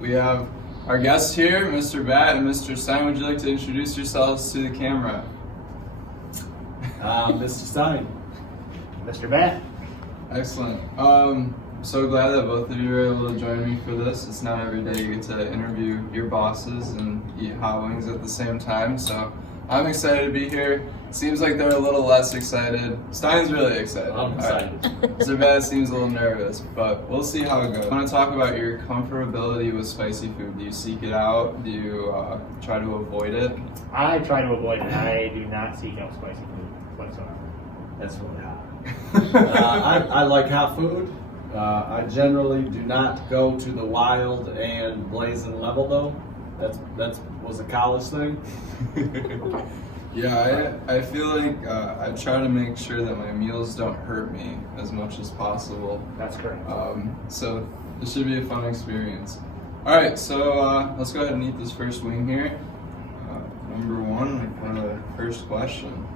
We have our guests here, Mr. Batt and Mr. Stine. Would you like to introduce yourselves to the camera? Mr. Stine. Mr. Batt. Excellent. So glad that both of you were able to join me for this. It's not every day you get to interview your bosses and eat hot wings at the same time, so I'm excited to be here. Seems like they're a little less excited. Stine's really excited. I'm excited. Right. Mr. Batt seems a little nervous, but we'll see how it goes. I want to talk about your comfortability with spicy food. Do you seek it out? Do you try to avoid it? I try to avoid it. I do not seek out spicy food whatsoever. That's really hot. I like hot food. I generally do not go to the wild and blazing level though. That was a college thing. Yeah, I feel like I try to make sure that my meals don't hurt me as much as possible. That's correct. So this should be a fun experience. All right, so let's go ahead and eat this first wing here. Number one, kind of the first question.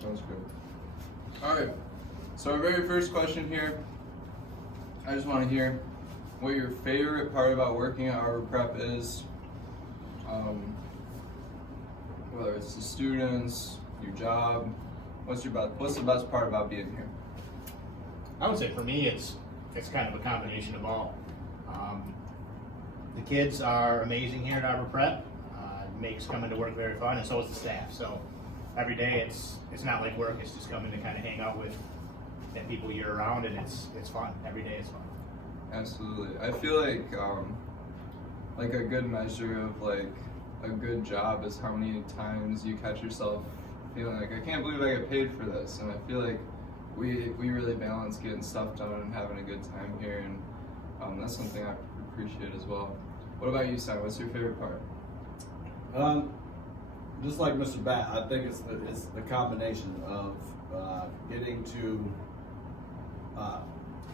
Sounds good. All right, so our very first question here, I just want to hear what your favorite part about working at Arbor Prep is. Whether it's the students, your job, what's the best part about being here? I would say for me, it's kind of a combination of all. The kids are amazing here at Arbor Prep. It makes coming to work very fun, and so is the staff. So every day, it's not like work. It's just coming to kind of hang out with people year round, and it's fun. Every day is fun. Absolutely. I feel like a good measure of like a good job is how many times you catch yourself feeling like, I can't believe I get paid for this. And I feel like we really balance getting stuff done and having a good time here, and that's something I appreciate as well. What about you, Stine? What's your favorite part? Just like Mr. Batt, I think it's the combination of getting to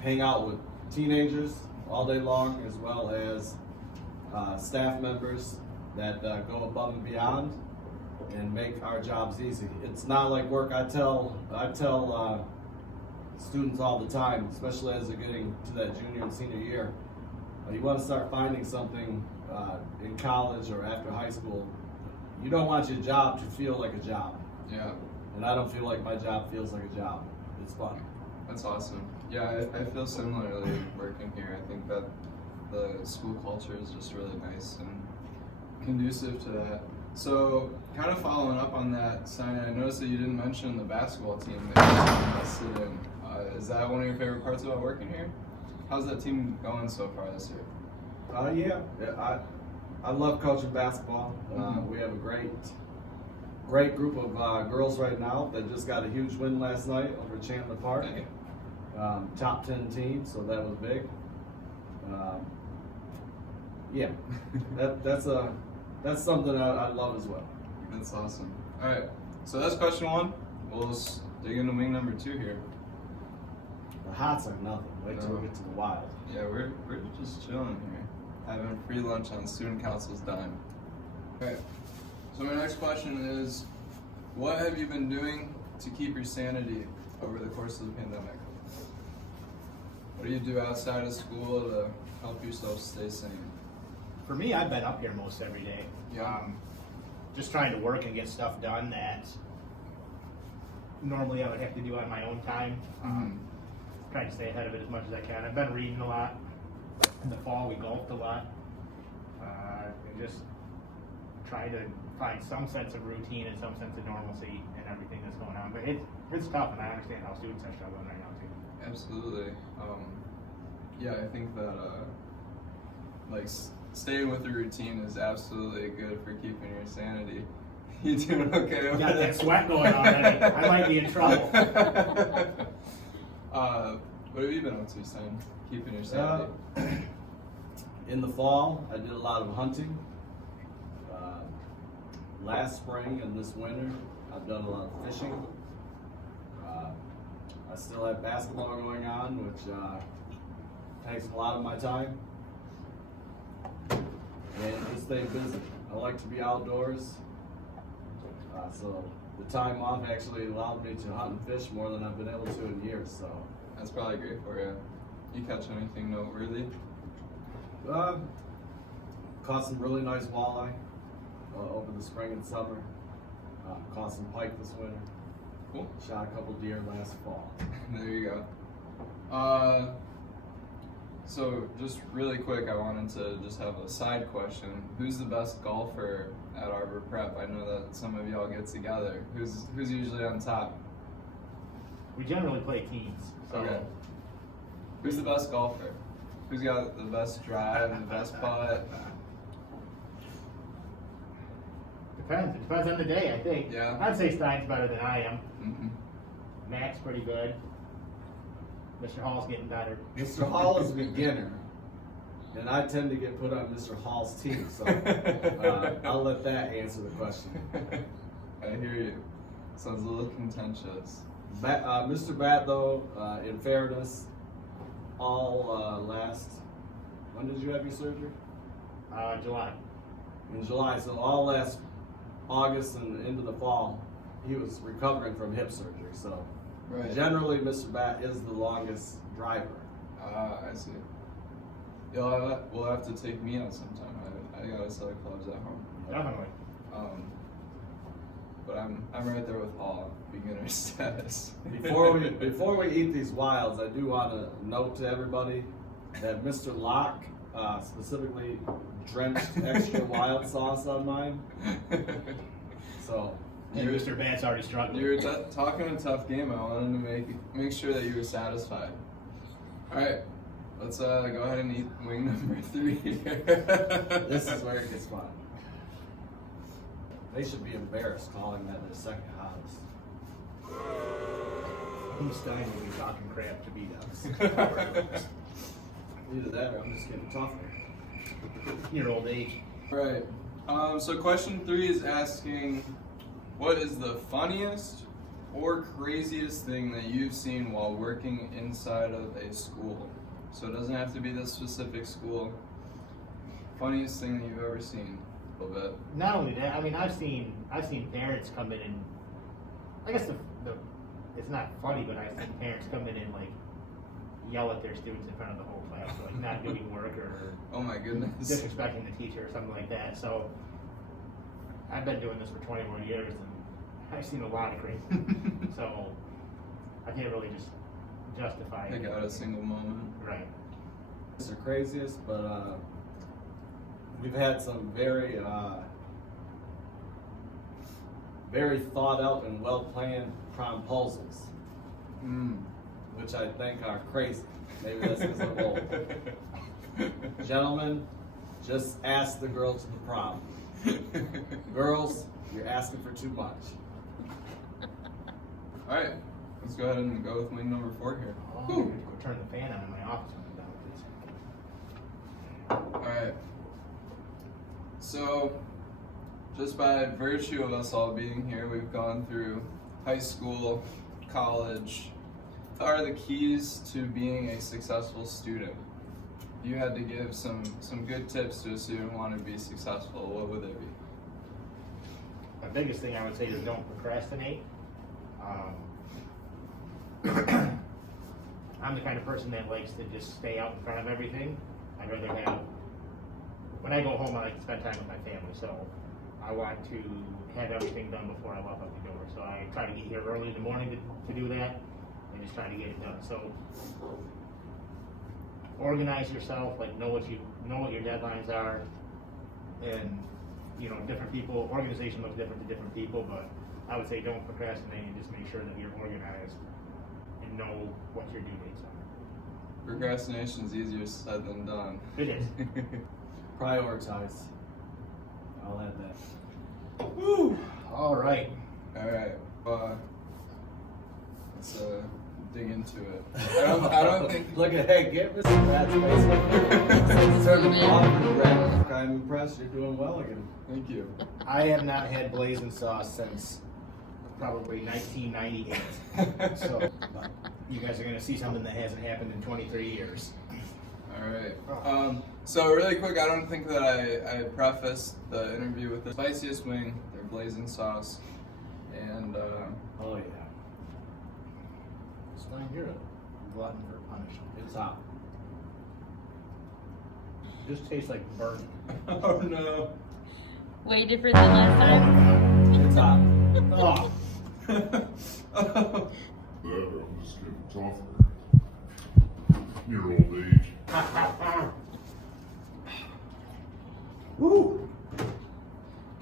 hang out with teenagers all day long, as well as staff members that go above and beyond and make our jobs easy. It's not like work. I tell students all the time, especially as they're getting to that junior and senior year, you want to start finding something in college or after high school. You don't want your job to feel like a job. Yeah. And I don't feel like my job feels like a job. It's fun. That's awesome. Yeah, I feel similarly working here. I think that the school culture is just really nice and conducive to that. So, kind of following up on that, Stine, I noticed that you didn't mention the basketball team that you're invested in. Is that one of your favorite parts about working here? How's that team going so far this year? Yeah. I love coaching basketball. We have a great group of girls right now that just got a huge win last night over Chandler Park. Top 10 team, so that was big. Yeah, that's something I love as well. That's awesome. All right, so that's question one. We'll dig into wing number two here. The hots are nothing. Wait till we get to the wild. Yeah, we're just chilling here, having free lunch on student council's dime. Okay, so my next question is, what have you been doing to keep your sanity over the course of the pandemic? What do you do outside of school to help yourself stay sane? For me, I've been up here most every day. Yeah. Just trying to work and get stuff done that normally I would have to do on my own time. Trying to stay ahead of it as much as I can. I've been reading a lot. In the fall, we golfed a lot. And just try to find some sense of routine and some sense of normalcy in everything that's going on. But it's tough, and I understand how students are struggling right now too. Absolutely. Yeah, I think that staying with the routine is absolutely good for keeping your sanity. You doing okay? You got that sweat going on. I might be in trouble. What have you been up to, Stine? Keeping your sanity? In the fall, I did a lot of hunting. last spring and this winter, I've done a lot of fishing. I still have basketball going on, which takes a lot of my time. And just stay busy. I like to be outdoors. So the time off actually allowed me to hunt and fish more than I've been able to in years. So That's probably great for you. You catch anything noteworthy? caught some really nice walleye over the spring and summer. Caught some pike this winter. Cool. Shot a couple deer last fall. There you go. So just really quick, I wanted to just have a side question. Who's the best golfer at Arbor Prep? I know that some of y'all get together. Who's usually on top? We generally play teams. So Okay. Who's the best golfer? Who's got the best drive, the best putt? depends. It depends on the day, I think. Yeah. I'd say Stine's better than I am. Mm-hmm. Mac's pretty good. Mr. Hall's getting better. Mr. Hall is a beginner, and I tend to get put on Mr. Hall's team, so I'll let that answer the question. I hear you. Sounds a little contentious. Mr. Batt, though, in fairness, when did you have your surgery? July. In July, so all last August and into the fall, he was recovering from hip surgery, so Right. generally Mr. Batt is the longest driver. I see. We'll have to take me out sometime. I got a set of clubs at home. Definitely. But I'm right there with Hall, beginner status. Before we eat these wilds, I do want to note to everybody that Mr. Locke specifically drenched extra wild sauce on mine. So And Mr. Batt's already struggling. You were talking a tough game. I wanted to make sure that you were satisfied. All right, let's go ahead and eat wing number 3. this is where it gets fun. They should be embarrassed calling that their second hottest. Who's Stine will be talking crap to beat us? Either that or I'm just getting tougher. Your old age. Right. So question 3 is asking, what is the funniest or craziest thing that you've seen while working inside of a school? So it doesn't have to be this specific school. Funniest thing that you've ever seen, a little bit. Not only that, I mean, I've seen parents come in and, I guess it's not funny, but I've seen parents come in and like yell at their students in front of the whole class, like not doing work or Oh my goodness. disrespecting the teacher or something like that. So I've been doing this for 21 years and I've seen a lot of crazy. So I can't really just justify Pick it. out a single moment. Right. It's the craziest, but we've had some very thought out and well planned promposals, which I think are crazy. Maybe that's because I'm old. Gentlemen, just ask the girls to the prom. Girls, you're asking for too much. All right, let's go ahead and go with wing number 4 here. Oh, I'm gonna go turn the fan on in my office when I'm done with this. All right. So, just by virtue of us all being here, we've gone through high school, college. What are the keys to being a successful student? If you had to give some good tips to a student who wanted to be successful, what would they be? The biggest thing I would say is don't procrastinate. I'm the kind of person that likes to just stay out in front of everything. I'd rather when I go home, I like to spend time with my family, so I want to have everything done before I walk out the door. So I try to get here early in the morning to do that, and just try to get it done. So organize yourself, like know what your deadlines are, and different people, organization looks different to different people, but I would say don't procrastinate and just make sure that you're organized and know what your due dates are. Procrastination's easier said than done. It is. Prioritize. I'll add that. Woo! All right. All right. Let's dig into it. I don't think. Look at, hey, get Mr. Batt's face. Turn the off and grab it. I'm impressed. You're doing well again. Thank you. I have not had blazing sauce since probably 1998. So you guys are gonna see something that hasn't happened in 23 years. All right. So really quick, I don't think that I prefaced the interview with the spiciest wing, their blazing sauce, and Oh, yeah. Stine, you're a glutton for punishment. It's hot. It just tastes like burnt. oh no. Way different than last time. It's hot. Oh, Oh. That I'm just getting tougher. Your old age. woo!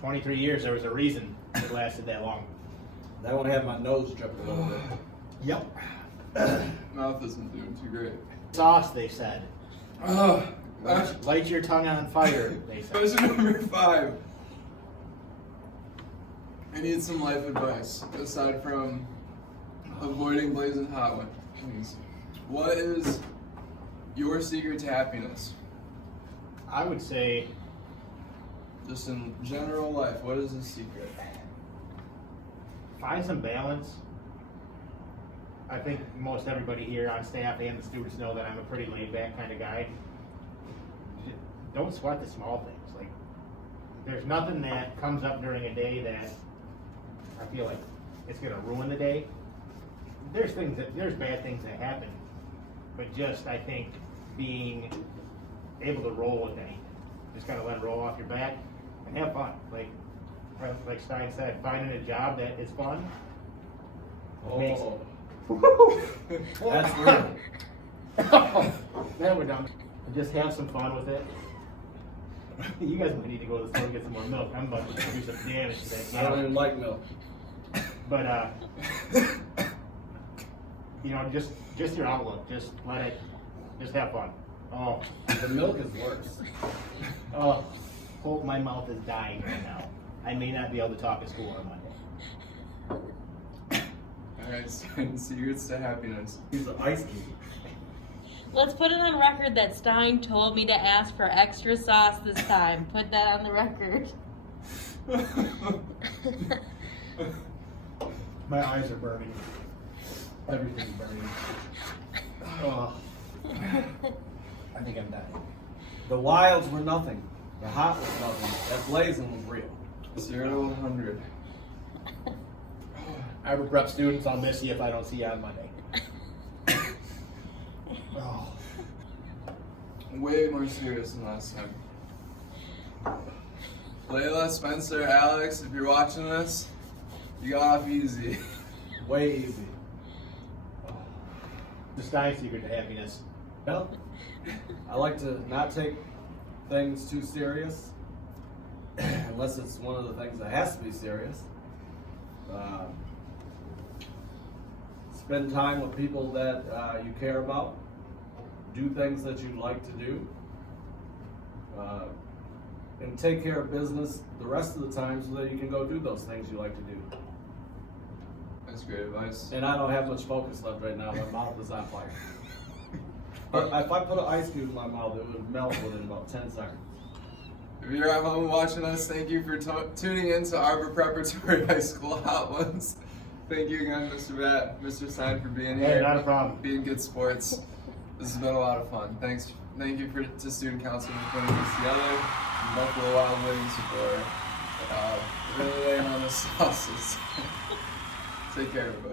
23 years, there was a reason it lasted that long. That one had my nose dripping a little bit. Yep. Mouth isn't doing too great. Sauce, they said. Oh. Light your tongue on fire, they said. Question number 5. I need some life advice aside from avoiding blazing hot wings. What is your secret to happiness? I would say Just in general life, what is the secret? find some balance. I think most everybody here on staff and the students know that I'm a pretty laid back kind of guy. Don't sweat the small things. Like, there's nothing that comes up during a day that I feel like it's gonna ruin the day. There's bad things that happen, but just, I think, being able to roll with anything, just kind of let it roll off your back and have fun. Like Stine said, finding a job that is fun. Makes it. Oh, that's weird. Then we're done. Just have some fun with it. You guys might need to go to the store and get some more milk. I'm about to do some damage to that. I don't even like milk. But you know, just your outlook. Just have fun. Oh, The milk is worse. oh, hope my mouth is dying right now. I may not be able to talk at school on Monday. Alright, secrets to happiness. He's an ice cube. Let's put it on record that Stine told me to ask for extra sauce this time. Put that on the record. My eyes are burning. Everything's burning. Oh, I think I'm dying. The wilds were nothing. The hot was nothing. That blazing was real. 0 to 100. Arbor Prep students, I'll miss you if I don't see you on Monday. Oh. Way more serious than last time. Layla, Spencer, Alex, if you're watching this, you got off easy. Way easy. The Stine secret to happiness. Well, I like to not take things too serious, unless it's one of the things that has to be serious. Spend time with people that you care about. Do things that you like to do. And take care of business the rest of the time so that you can go do those things you like to do. That's great advice. And I don't have much focus left right now. My mouth is on fire. But if I put an ice cube in my mouth, it would melt within about 10 seconds. If you're at home watching us, thank you for tuning in to Arbor Preparatory High School Hot Ones. Thank you again, Mr. Batt, Mr. Stine, for being here. Hey, not a problem. Being good sports. This has been a lot of fun. Thank you to Student Council for putting this together, and Buffalo Wild Wings for really laying on the sauces. Take care, everybody.